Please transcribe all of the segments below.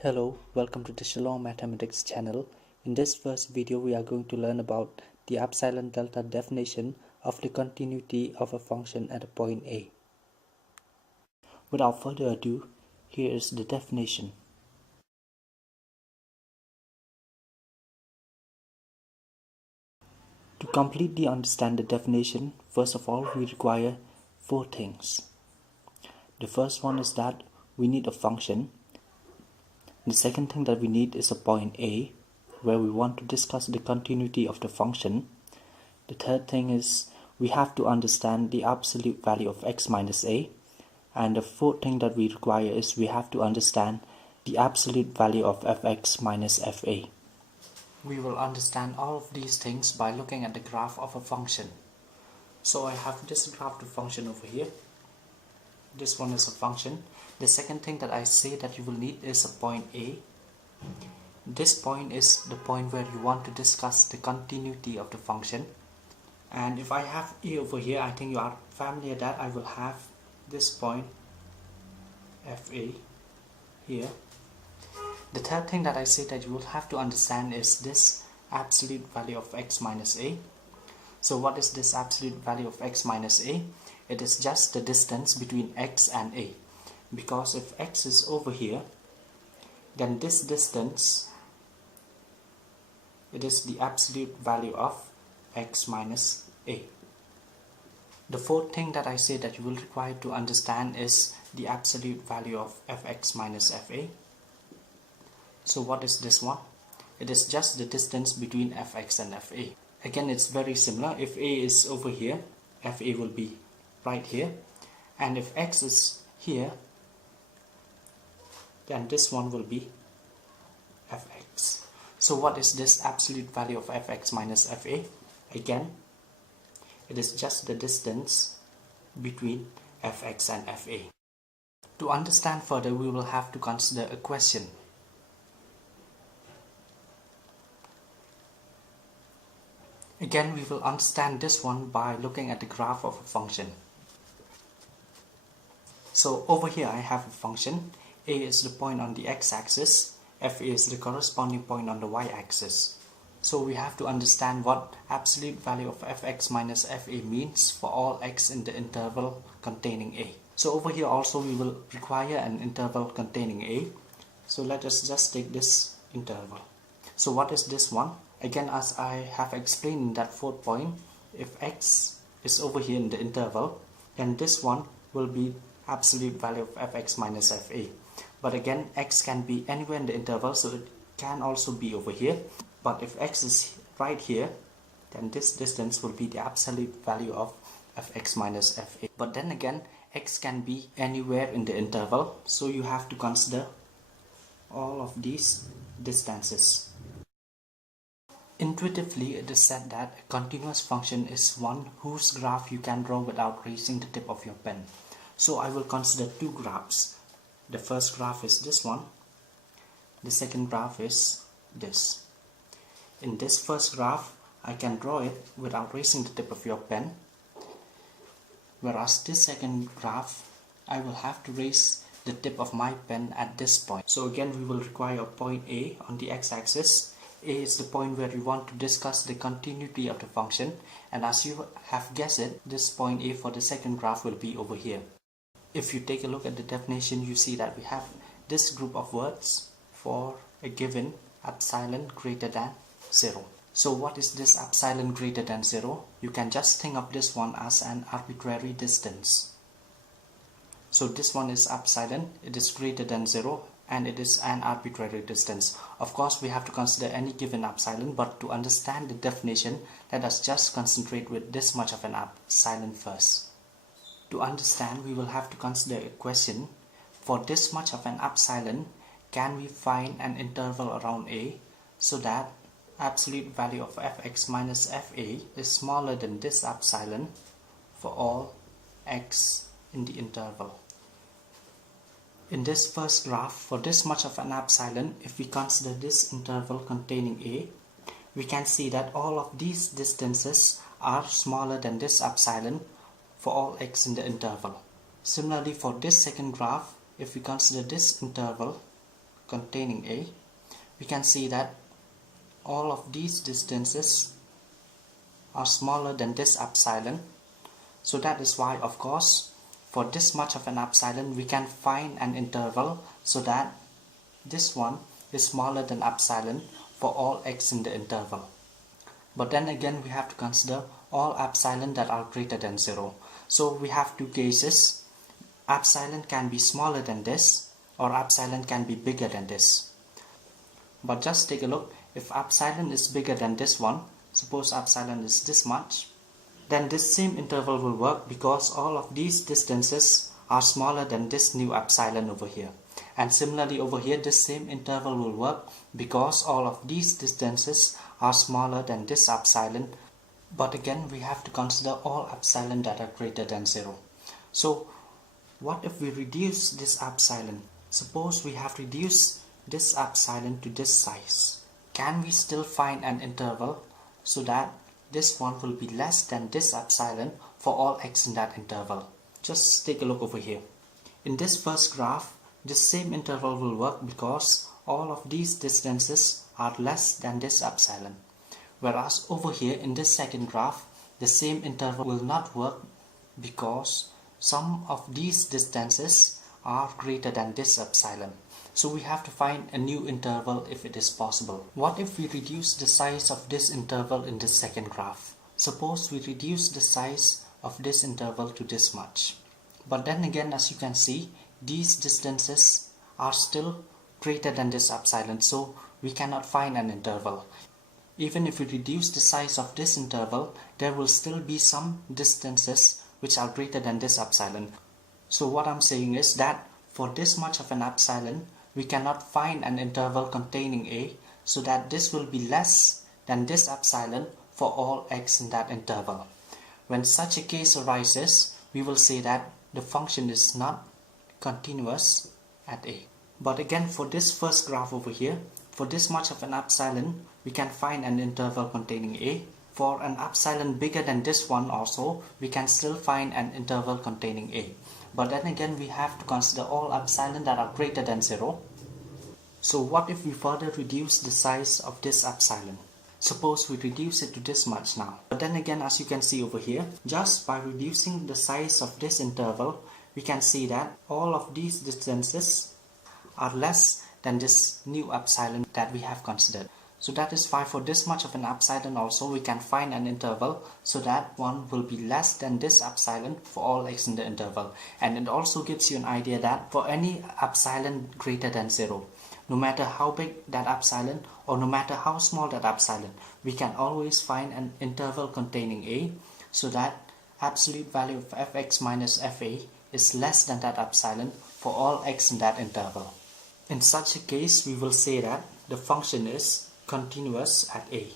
Hello, welcome to the Shillong Mathematics channel. In this first video, we are going to learn about the Epsilon-Delta definition of the continuity of a function at a point A. Without further ado, here is the definition. To completely understand the definition, first of all, we require four things. The first one is that we need a function. The second thing that we need is a point A, where we want to discuss the continuity of the function. The third thing is we have to understand the absolute value of x minus a. And the fourth thing that we require is we have to understand the absolute value of fx minus fa. We will understand all of these things by looking at the graph of a function. So I have this graph of function over here. This one is a function. The second thing that I say that you will need is a point A. This point is the point where you want to discuss the continuity of the function. And if I have A over here, I think you are familiar that I will have this point FA here. The third thing that I say that you will have to understand is this absolute value of x minus a. So what is this absolute value of x minus a? It is just the distance between x and a. Because if x is over here, then this distance, it is the absolute value of x minus a. The fourth thing that I say that you will require to understand is the absolute value of fx minus fa. So what is this one? It is just the distance between fx and fa. Again, it's very similar. If a is over here, fa will be right here. And if x is here, then this one will be fx. So what is this absolute value of fx minus fa? Again, it is just the distance between fx and fa. To understand further, we will have to consider a question. Again, we will understand this one by looking at the graph of a function. So over here I have a function. A is the point on the x-axis, fa is the corresponding point on the y-axis. So we have to understand what absolute value of fx minus fa means for all x in the interval containing a. So over here also we will require an interval containing a. So let us just take this interval. So what is this one? Again, as I have explained in that fourth point, if x is over here in the interval, then this one will be absolute value of fx minus fa. But again, x can be anywhere in the interval, so it can also be over here. But if x is right here, then this distance will be the absolute value of fx minus fa. But then again, x can be anywhere in the interval, so you have to consider all of these distances. Intuitively, it is said that a continuous function is one whose graph you can draw without raising the tip of your pen. So I will consider two graphs. The first graph is this one. The second graph is this. In this first graph, I can draw it without raising the tip of your pen. Whereas this second graph, I will have to raise the tip of my pen at this point. So again, we will require a point A on the x-axis. A is the point where we want to discuss the continuity of the function. And as you have guessed it, this point A for the second graph will be over here. If you take a look at the definition, you see that we have this group of words for a given epsilon greater than 0. So what is this epsilon greater than 0? You can just think of this one as an arbitrary distance. So this one is epsilon, it is greater than 0 and it is an arbitrary distance. Of course, we have to consider any given epsilon, but to understand the definition, let us just concentrate with this much of an epsilon first. To understand, we will have to consider a question. For this much of an epsilon, can we find an interval around a so that absolute value of fx minus fa is smaller than this epsilon for all x in the interval? In this first graph, for this much of an epsilon, if we consider this interval containing a, we can see that all of these distances are smaller than this epsilon for all x in the interval. Similarly, for this second graph, if we consider this interval containing A, we can see that all of these distances are smaller than this epsilon. So that is why, of course, for this much of an epsilon we can find an interval so that this one is smaller than epsilon for all x in the interval. But then again we have to consider all epsilon that are greater than 0. So we have two cases. Epsilon can be smaller than this, or epsilon can be bigger than this. But just take a look. If epsilon is bigger than this one, suppose epsilon is this much, then this same interval will work because all of these distances are smaller than this new epsilon over here. And similarly over here, this same interval will work because all of these distances are smaller than this epsilon. But again, we have to consider all epsilon that are greater than 0. So what if we reduce this epsilon? Suppose we have reduced this epsilon to this size. Can we still find an interval so that this one will be less than this epsilon for all x in that interval? Just take a look over here. In this first graph, this same interval will work because all of these distances are less than this epsilon. Whereas over here in this second graph, the same interval will not work because some of these distances are greater than this epsilon. So we have to find a new interval if it is possible. What if we reduce the size of this interval in this second graph? Suppose we reduce the size of this interval to this much. But then again, as you can see, these distances are still greater than this epsilon, so we cannot find an interval. Even if we reduce the size of this interval, there will still be some distances which are greater than this epsilon. So what I'm saying is that for this much of an epsilon, we cannot find an interval containing A, so that this will be less than this epsilon for all x in that interval. When such a case arises, we will say that the function is not continuous at A. But again, for this first graph over here, for this much of an epsilon, we can find an interval containing A. For an epsilon bigger than this one also, we can still find an interval containing A. But then again, we have to consider all epsilon that are greater than 0. So what if we further reduce the size of this epsilon? Suppose we reduce it to this much now. But then again, as you can see over here, just by reducing the size of this interval, we can see that all of these distances are less than this new epsilon that we have considered. So that is why for this much of an epsilon also we can find an interval so that one will be less than this epsilon for all x in the interval. And it also gives you an idea that for any epsilon greater than 0, no matter how big that epsilon or no matter how small that epsilon, we can always find an interval containing A so that absolute value of fx minus fa is less than that epsilon for all x in that interval. In such a case, we will say that the function is continuous at A.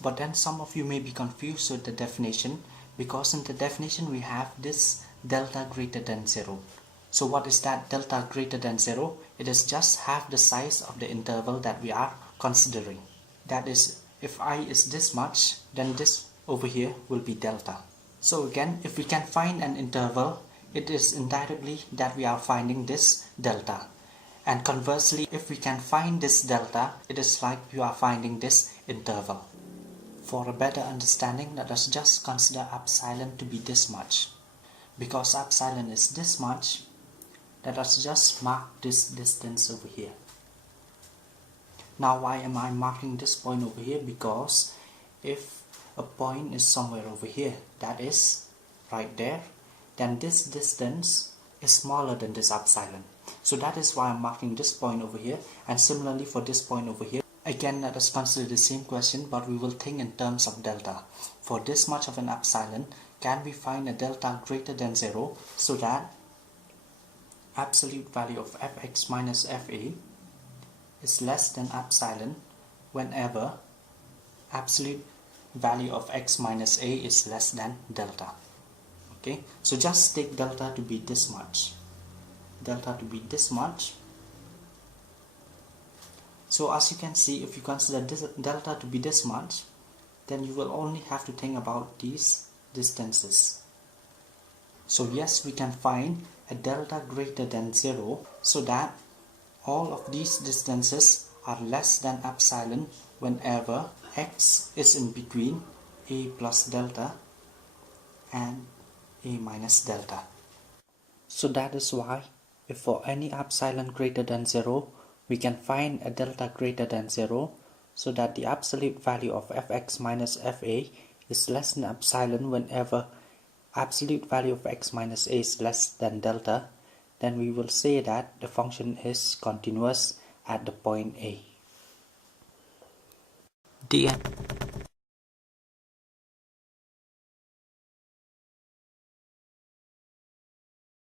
But then some of you may be confused with the definition, because in the definition we have this delta greater than 0. So what is that delta greater than 0? It is just half the size of the interval that we are considering. That is, if I is this much, then this over here will be delta. So again, if we can find an interval, it is indirectly that we are finding this delta. And conversely, if we can find this delta, it is like we are finding this interval. For a better understanding, let us just consider epsilon to be this much. Because epsilon is this much, let us just mark this distance over here. Now why am I marking this point over here? Because if a point is somewhere over here, that is right there, then this distance is smaller than this epsilon. So that is why I'm marking this point over here. And similarly for this point over here, again let us consider the same question, but we will think in terms of delta. For this much of an epsilon, can we find a delta greater than 0 so that absolute value of fx minus fa is less than epsilon whenever absolute value of x minus a is less than delta. Okay, so just take delta to be this much. Delta to be this much. So as you can see, if you consider this delta to be this much, then you will only have to think about these distances. So yes, we can find a delta greater than 0 so that all of these distances are less than epsilon whenever x is in between a plus delta and a minus delta. So that is why if for any epsilon greater than 0, we can find a delta greater than 0, so that the absolute value of fx minus fa is less than epsilon whenever absolute value of x minus a is less than delta, then we will say that the function is continuous at the point A. The end.